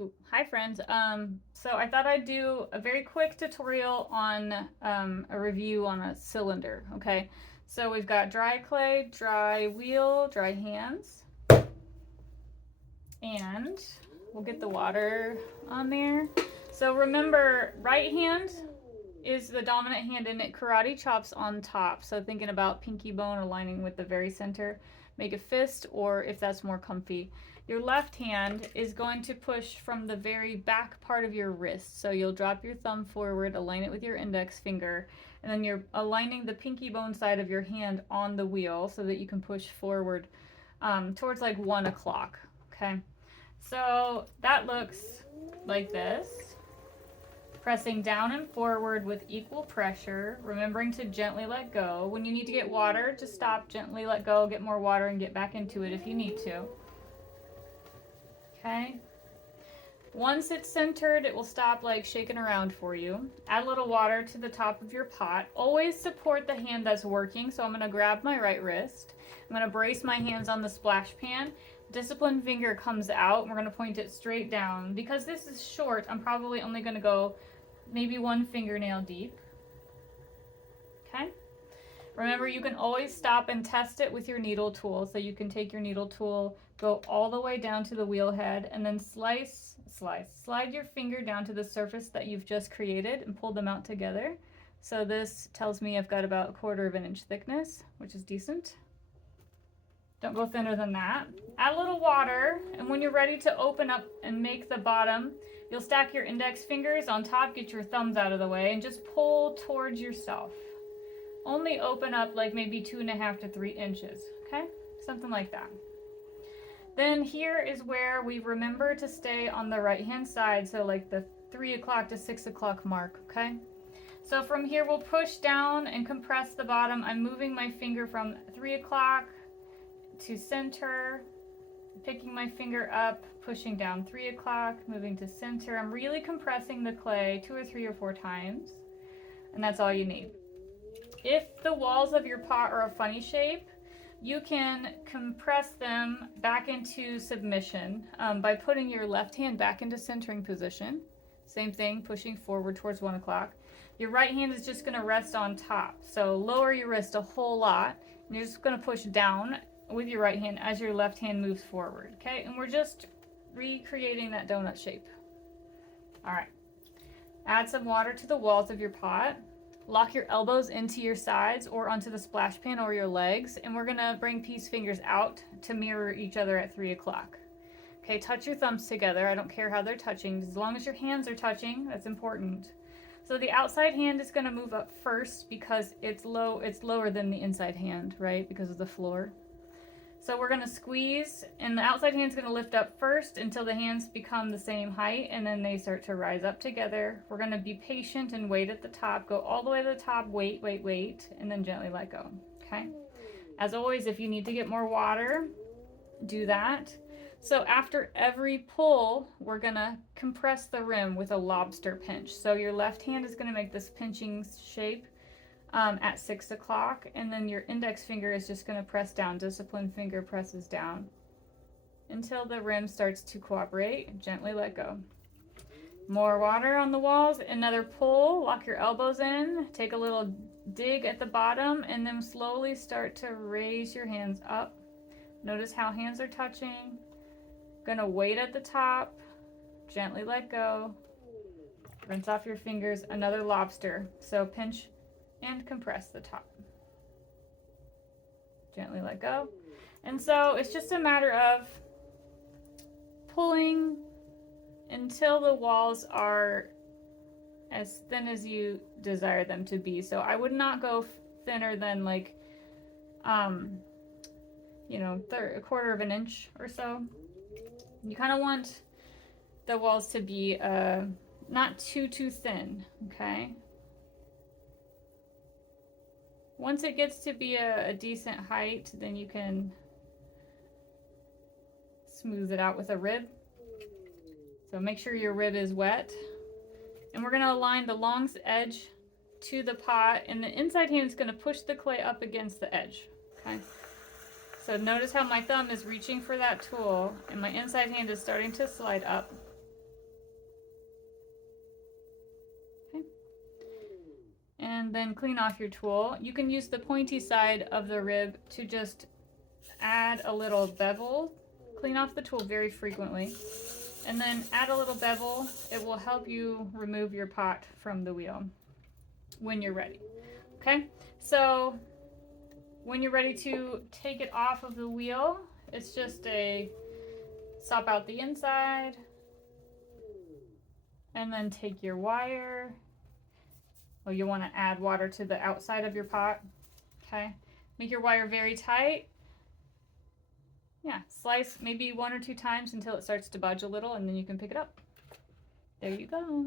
Ooh, hi friends. So I thought I'd do a very quick tutorial on a review on a cylinder. Okay, so we've got dry clay, dry wheel, dry hands, and we'll get the water on there. So remember, right hand is the dominant hand and it karate chops on top. So thinking about pinky bone aligning with the very center, make a fist, or if that's more comfy. Your left hand is going to push from the very back part of your wrist. So you'll drop your thumb forward, align it with your index finger, and then you're aligning the pinky bone side of your hand on the wheel so that you can push forward towards like 1 o'clock. Okay, so that looks like this. Pressing down and forward with equal pressure, remembering to gently let go. When you need to get water, just stop, gently let go, get more water, and get back into it if you need to. Okay? Once it's centered, it will stop like shaking around for you. Add a little water to the top of your pot. Always support the hand that's working, so I'm going to grab my right wrist. I'm going to brace my hands on the splash pan. Discipline finger comes out, and we're going to point it straight down. Because this is short, I'm probably only going to go maybe 1 fingernail deep. Okay? Remember, you can always stop and test it with your needle tool. So you can take your needle tool, go all the way down to the wheel head, and then slide your finger down to the surface that you've just created and pull them out together. So this tells me I've got about 1/4 of an inch thickness, which is decent. Don't go thinner than that. Add a little water, and when you're ready to open up and make the bottom, you'll stack your index fingers on top, get your thumbs out of the way, and just pull towards yourself. Only open up like maybe 2.5 to 3 inches, okay? Something like that. Then here is where we remember to stay on the right hand side, so like the 3 o'clock to 6 o'clock mark, okay? So from here we'll push down and compress the bottom. I'm moving my finger from 3 o'clock to center, picking my finger up, pushing down 3 o'clock, moving to center. I'm really compressing the clay 2 or 3 or 4 times, and that's all you need. If the walls of your pot are a funny shape, you can compress them back into submission by putting your left hand back into centering position. Same thing, pushing forward towards 1 o'clock. Your right hand is just going to rest on top. So lower your wrist a whole lot, and you're just going to push down with your right hand as your left hand moves forward. Okay, and we're just recreating that donut shape. All right, add some water to the walls of your pot. Lock your elbows into your sides or onto the splash pan or your legs, and we're gonna bring peace fingers out to mirror each other at 3 o'clock. Okay, touch your thumbs together. I don't care how they're touching, as long as your hands are touching, that's important. So the outside hand is gonna move up first because it's lower than the inside hand, right? Because of the floor. So we're gonna squeeze, and the outside hand's gonna lift up first until the hands become the same height, and then they start to rise up together. We're gonna be patient and wait at the top, go all the way to the top, wait, and then gently let go, okay? As always, if you need to get more water, do that. So after every pull, we're gonna compress the rim with a lobster pinch. So your left hand is gonna make this pinching shape at 6 o'clock, and then your index finger is just going to press down. Discipline finger presses down until the rim starts to cooperate. Gently let go. More water on the walls. Another pull. Lock your elbows in. Take a little dig at the bottom, and then slowly start to raise your hands up. Notice how hands are touching. Gonna wait at the top. Gently let go. Rinse off your fingers. Another lobster. So pinch and compress the top. Gently let go. And so it's just a matter of pulling until the walls are as thin as you desire them to be. So I would not go thinner than like, you know, 1/4 of an inch or so. You kind of want the walls to be not too thin, okay? Once it gets to be a decent height, then you can smooth it out with a rib. So make sure your rib is wet. And we're gonna align the long edge to the pot, and the inside hand is gonna push the clay up against the edge, okay? So notice how my thumb is reaching for that tool, and my inside hand is starting to slide up. and then clean off your tool. You can use the pointy side of the rib to just add a little bevel. Clean off the tool very frequently, and then add a little bevel. It will help you remove your pot from the wheel when you're ready. Okay, so when you're ready to take it off of the wheel, it's just a sop out the inside, and then take your wire. Well, you want to add water to the outside of your pot. Okay, make your wire very tight. Yeah, slice maybe 1 or 2 times until it starts to budge a little, and then you can pick it up. There you go.